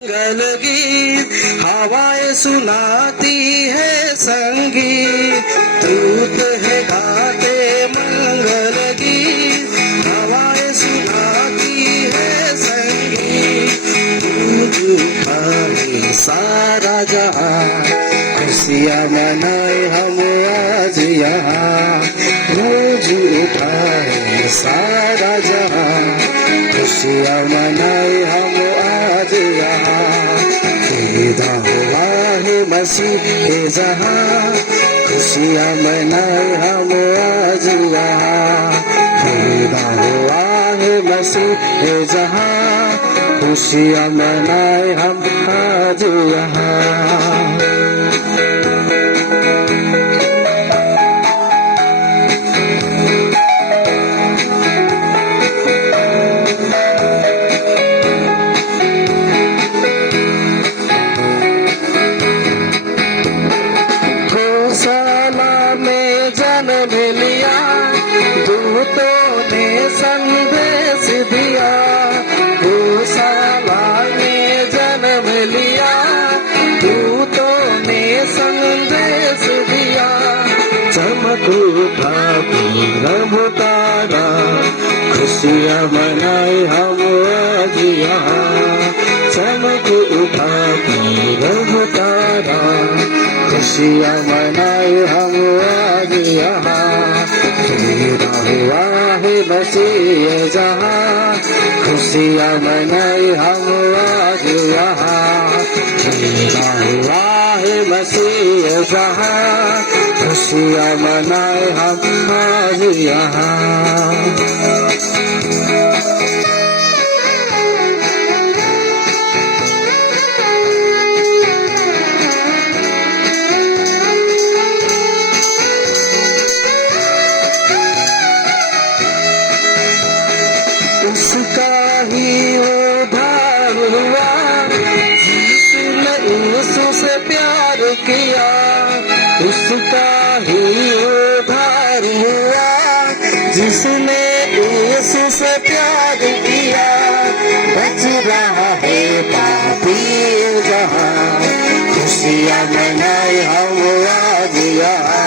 मंगल गीत हवाएं सुनाती है संगीत, दूत है गाते मंगल गीत हवाएं सुनाती है संगीत। गूंज उठा है सारा जहां, खुशियाँ मनाए हम आज यहाँ। गूंज उठा है सारा जहां, खुशियाँ मनाए हम आज यहाँ। पैदा हुआ है मसीह जहाँ, खुशियाँ मनाए हम आज यहाँ। पैदा हुआ है मसीह जहाँ, खुशियाँ मनाए हम आज यहाँ। जन्म लिया दूतों ने संदेश दिया, गौशाला में जन्म लिया दूतों ने संदेश दिया। चमक उठा पूरब तारा, खुशियाँ मनाए हम आज यहाँ। चमक उठा पूरब तारा, खुशियाँ मनाए हम आज यहाँ। पैदा हुआ है मसीह जहाँ, खुशियाँ मनाए हम आज यहाँ। पैदा हुआ है मसीह जहाँ, खुशियाँ मनाए हम आज यहाँ। उसका ही उद्धार हुआ जिसने यीशु से प्यार किया। उसका ही उद्धार हुआ जिसने यीशु से प्यार किया। बच रहा है पापी जहाँ, खुशियाँ मनाए हम आज यहाँ।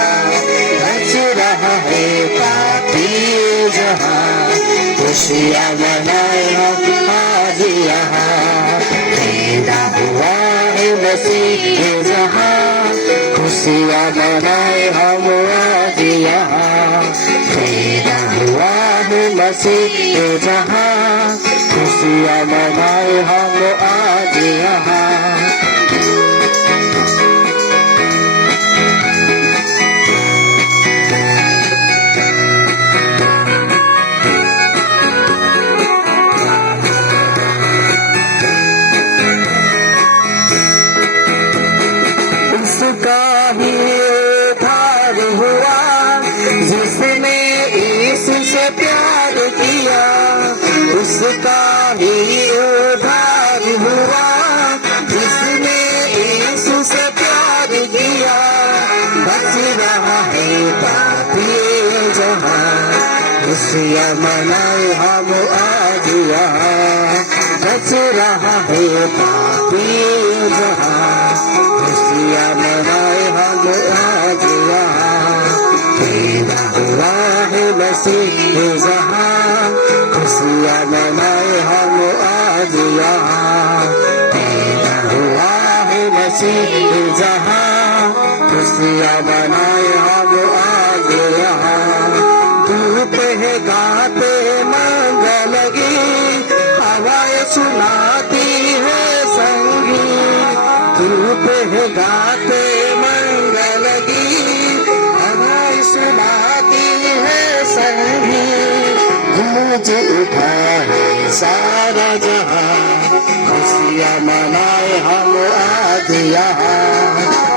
बच रहा है पापी जहाँ, खुशियाँ मनाए हम आज यहाँ। पैदा हुआ है मसीह जहाँ, खुशियाँ मनाए हम आज यहाँ। पैदा हुआ है मसीह जहाँ, खुशियाँ मनाए हम आज यहाँ। उसका ही उद्धार हुआ जिसने यीशु से प्यार किया। उसका ही उद्धार हुआ जिसने यीशु से प्यार किया। बच रहा है पापी जहाँ, खुशियाँ मनाए हम आज यहाँ। बच रहा है पापी जहाँ, खुशियाँ मनाए हम आज यहाँ। पैदा हुआ है मसीह जहाँ, खुशियाँ मनाए हम आज यहाँ। पैदा हुआ है मसीह जहाँ, खुशियाँ मनाए हम आज यहाँ। धूप है गाते मंगल गीत, हवाएं सुनाती है संगीत। धूप है गाते मंगल गीत, हवाएं सुनाती है संगीत। गूंज उठा है सारा जहां, खुशियाँ मनाए हम आज यहाँ।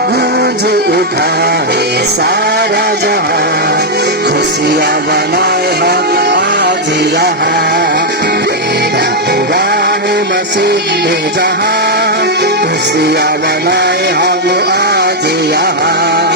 गूंज उठा है सारा जहां, खुशियाँ मनाए हम आज यहाँ। पैदा हुआ है मसीह जहाँ, खुशियाँ मनाए हम आज यहाँ।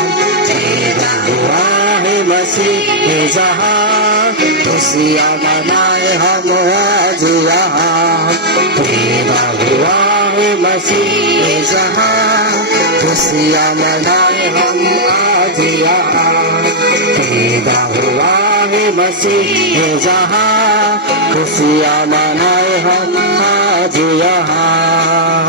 पैदा हुआ है मसीह जहाँ, खुशियाँ मनाए हम आज यहाँ। पैदा हुआ है मसीह जहां, खुशियाँ मनाए हम आज यहाँ। पैदा हुआ है मसीह जहां, खुशियाँ मनाए हम आज यहाँ।